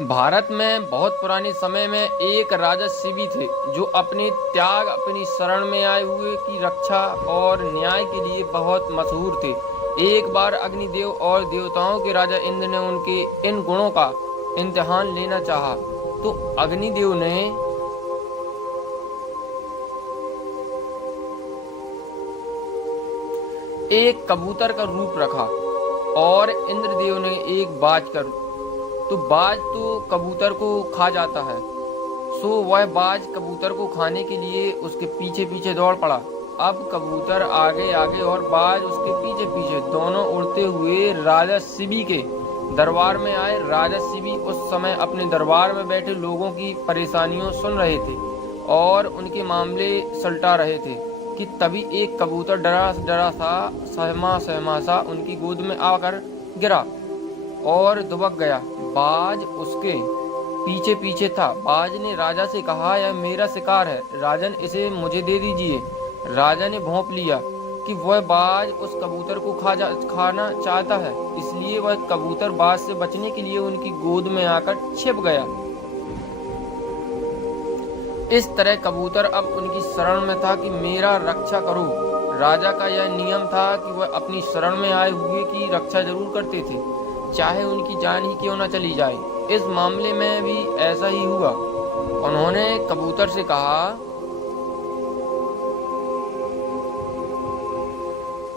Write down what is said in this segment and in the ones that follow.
भारत में बहुत पुराने समय में एक राजा शिवी थे जो अपने त्याग, अपनी शरण में आए हुए की रक्षा और न्याय के लिए बहुत मशहूर थे। एक बार अग्निदेव और देवताओं के राजा इंद्र ने उनके इन गुणों का इम्तिहान लेना चाहा, तो अग्निदेव ने एक कबूतर का रूप रखा और इंद्रदेव ने एक बाज का रूप। तो बाज तो कबूतर को खा जाता है, सो वह बाज कबूतर को खाने के लिए उसके पीछे पीछे दौड़ पड़ा। अब कबूतर आगे आगे और बाज उसके पीछे पीछे, दोनों उड़ते हुए राजा शिवी के दरबार में आए। राजा शिवी उस समय अपने दरबार में बैठे लोगों की परेशानियों सुन रहे थे और उनके मामले सलटा रहे थे कि तभी एक कबूतर डरा डरा सा सहमा सा उनकी गोद में आकर गिरा और दुबक गया। बाज उसके पीछे पीछे था। बाज ने राजा से कहा, यह मेरा शिकार है, राजन इसे मुझे दे दीजिए। राजा ने भौंप लिया कि वह बाज उस कबूतर को खाना चाहता है, इसलिए वह कबूतर बाज से बचने के लिए उनकी गोद में आकर छिप गया। इस तरह कबूतर अब उनकी शरण में था कि मेरा रक्षा करो। राजा का यह नियम था कि वह अपनी शरण में आए हुए की रक्षा जरूर करते थे, चाहे उनकी जान ही क्यों न चली जाए। इस मामले में भी ऐसा ही हुआ। उन्होंने कबूतर से कहा,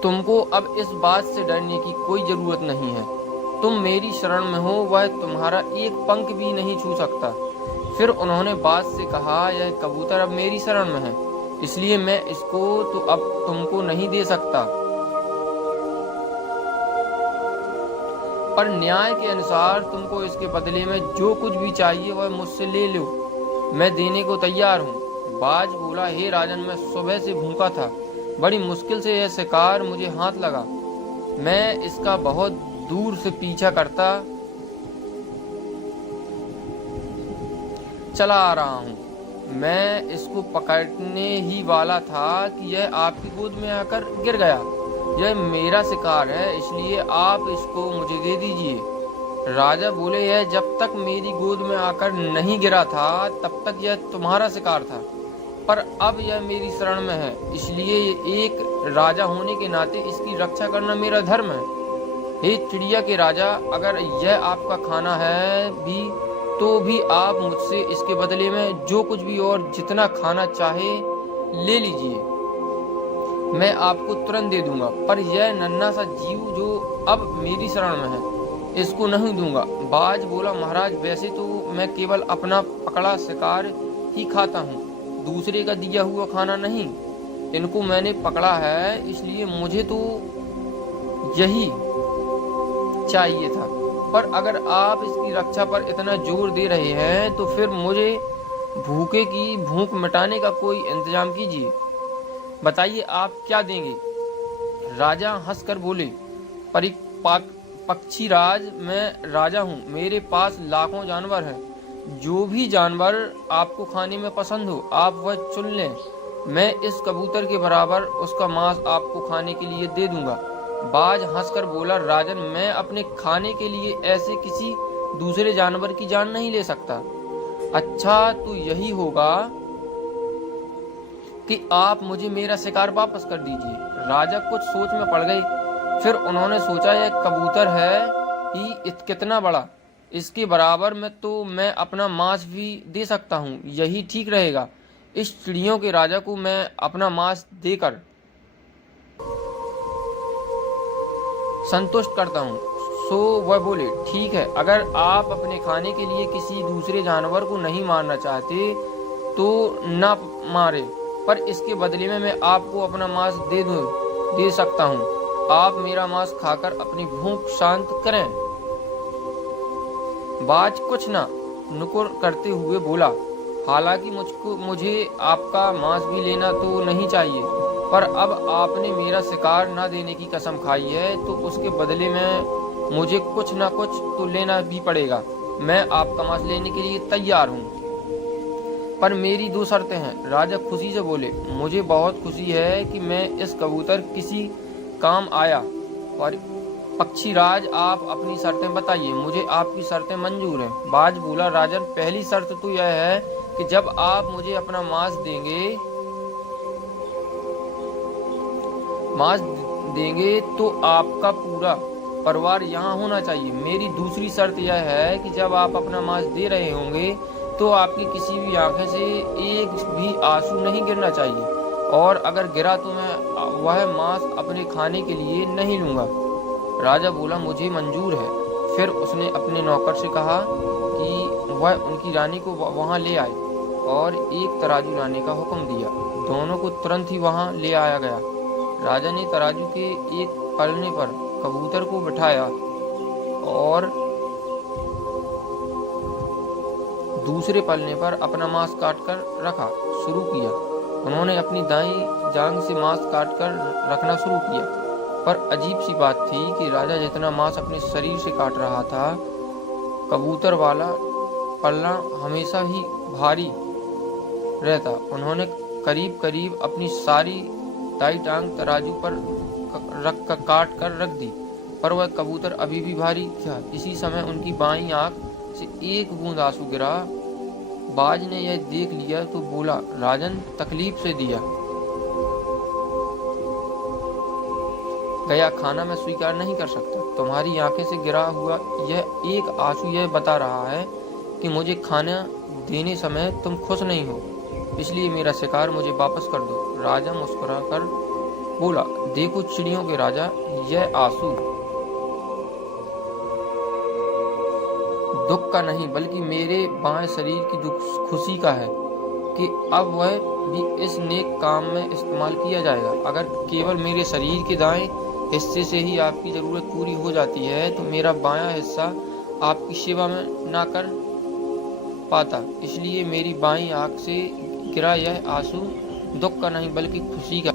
तुमको अब इस बात से डरने की कोई जरूरत नहीं है, तुम मेरी शरण में हो, वह तुम्हारा एक पंख भी नहीं छू सकता। फिर उन्होंने बाज से कहा, यह कबूतर अब मेरी शरण में है, इसलिए मैं इसको तो अब तुमको नहीं दे सकता, पर न्याय के अनुसार तुमको इसके बदले में जो कुछ भी चाहिए वह मुझसे ले लो, मैं देने को तैयार हूँ। बाज बोला, हे राजन, मैं सुबह से भूखा था, बड़ी मुश्किल से यह शिकार मुझे हाथ लगा, मैं इसका बहुत दूर से पीछा करता चला आ रहा हूँ। मैं इसको पकड़ने ही वाला था कि यह आपकी गोद में आकर गिर गया। यह मेरा शिकार है, इसलिए आप इसको मुझे दे दीजिए। राजा बोले, यह जब तक मेरी गोद में आकर नहीं गिरा था तब तक यह तुम्हारा शिकार था, पर अब यह मेरी शरण में है, इसलिए एक राजा होने के नाते इसकी रक्षा करना मेरा धर्म है। हे चिड़िया के राजा, अगर यह आपका खाना है भी तो भी आप मुझसे इसके बदले में जो कुछ भी और जितना खाना चाहे ले लीजिए, मैं आपको तुरंत दे दूंगा, पर यह नन्हा सा जीव जो अब मेरी शरण में है, इसको नहीं दूंगा। बाज बोला, महाराज, वैसे तो मैं केवल अपना पकड़ा शिकार ही खाता हूँ, दूसरे का दिया हुआ खाना नहीं। इनको मैंने पकड़ा है, इसलिए मुझे तो यही चाहिए था, पर अगर आप इसकी रक्षा पर इतना जोर दे रहे हैं तो फिर मुझे भूखे की भूख मिटाने का कोई इंतजाम कीजिए, बताइए आप क्या देंगे। राजा हंसकर बोले, पक्षी राज, मैं राजा हूँ, मेरे पास लाखों जानवर हैं, जो भी जानवर आपको खाने में पसंद हो आप वह चुन लें, मैं इस कबूतर के बराबर उसका मांस आपको खाने के लिए दे दूंगा। बाज हंसकर बोला, राजन, मैं अपने खाने के लिए ऐसे किसी दूसरे जानवर की जान नहीं ले सकता। अच्छा, तो यही होगा कि आप मुझे मेरा शिकार वापस कर दीजिए। राजा कुछ सोच में पड़ गए। फिर उन्होंने सोचा, यह कबूतर है ही कितना बड़ा, इसके बराबर में तो मैं अपना मांस भी दे सकता हूँ, यही ठीक रहेगा। इस चिड़ियों के राजा को मैं अपना मांस देकर संतुष्ट करता हूँ। सो वह बोले, ठीक है, अगर आप अपने खाने के लिए किसी दूसरे जानवर को नहीं मारना चाहते तो ना मारे, पर इसके बदले में मैं आपको अपना मांस दे सकता हूँ, आप मेरा मांस खाकर अपनी भूख शांत करें। बाज कुछ ना नुकुर करते हुए बोला, हालांकि मुझे आपका मांस भी लेना तो नहीं चाहिए, पर अब आपने मेरा शिकार न देने की कसम खाई है तो उसके बदले में मुझे कुछ ना कुछ तो लेना भी पड़ेगा। मैं आपका मांस लेने के लिए तैयार हूँ, पर मेरी दो शर्तें हैं। राजा खुशी से बोले, मुझे बहुत खुशी है कि मैं इस कबूतर किसी काम आया, पक्षीराज, आप अपनी शर्तें बताइए, मुझे आपकी शर्तें मंजूर हैं। बाज बोला, राजन, पहली शर्त तो यह है कि जब आप मुझे अपना मांस देंगे तो आपका पूरा परिवार यहाँ होना चाहिए। मेरी दूसरी शर्त यह है कि जब आप अपना मांस दे रहे होंगे तो आपकी किसी भी आंखें से एक भी आंसू नहीं गिरना चाहिए, और अगर गिरा तो मैं वह मांस अपने खाने के लिए नहीं लूंगा। राजा बोला, मुझे मंजूर है। फिर उसने अपने नौकर से कहा कि वह उनकी रानी को वहां ले आए और एक तराजू लाने का हुक्म दिया। दोनों को तुरंत ही वहां ले आया गया। राजा ने तराजू के एक पलने पर कबूतर को बिठाया और दूसरे पलने पर अपना मांस काटकर रखा शुरू किया। उन्होंने अपनी दाईं जांघ से मांस काटकर रखना शुरू किया, पर अजीब सी बात थी कि राजा जितना मांस अपने शरीर से काट रहा था, कबूतर वाला पलना हमेशा ही भारी रहता। उन्होंने करीब करीब अपनी सारी दाई टांग तराजू पर काट कर रख दी, पर वह कबूतर अभी भी भारी था। इसी समय उनकी बाईं आंख से एक बूंद आंसू गिरा। बाज ने यह देख लिया तो बोला, राजन, तकलीफ से दिया गया खाना मैं स्वीकार नहीं कर सकता। तुम्हारी आंखें से गिरा हुआ यह एक आंसू यह बता रहा है कि मुझे खाना देने समय तुम खुश नहीं हो, इसलिए मेरा शिकार मुझे वापस कर दो। राजा मुस्कुराकर बोला, देखो चिड़ियों के राजा, यह आंसू दुख का नहीं बल्कि मेरे बाएं शरीर की खुशी का है कि अब वह भी इस नेक काम में इस्तेमाल किया जाएगा। अगर केवल मेरे शरीर के दाएं हिस्से से ही आपकी जरूरत पूरी हो जाती है तो मेरा बायां हिस्सा आपकी सेवा में ना कर पाता, इसलिए मेरी बाईं आंख से गिरा यह आंसू दुख का नहीं बल्कि खुशी का।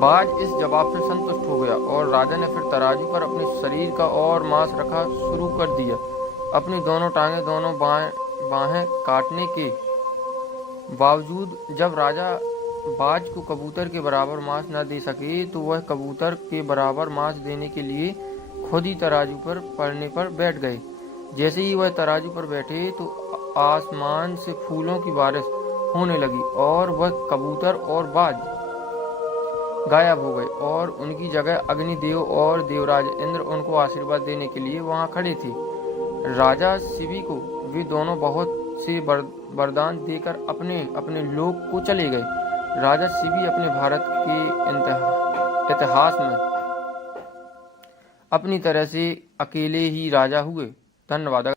बाज इस जवाब से संतुष्ट हो गया और राजा ने फिर तराजू पर अपने शरीर का और मांस रखा शुरू कर दिया। अपनी दोनों टांगें, दोनों बाहें काटने के बावजूद जब राजा बाज को कबूतर के बराबर मांस न दे सके तो वह कबूतर के बराबर मांस देने के लिए खुद ही तराजू पर पलने पर बैठ गए। जैसे ही वह तराजू पर बैठे तो आसमान से फूलों की बारिश होने लगी और वह कबूतर और बाज गायब हो गए और उनकी जगह अग्निदेव और देवराज इंद्र उनको आशीर्वाद देने के लिए वहां खड़े थे। राजा शिवी को वे दोनों बहुत से वरदान देकर अपने अपने लोक को चले गए। राजा शिवी अपने भारत के इतिहास में अपनी तरह से अकेले ही राजा हुए। धन्यवाद।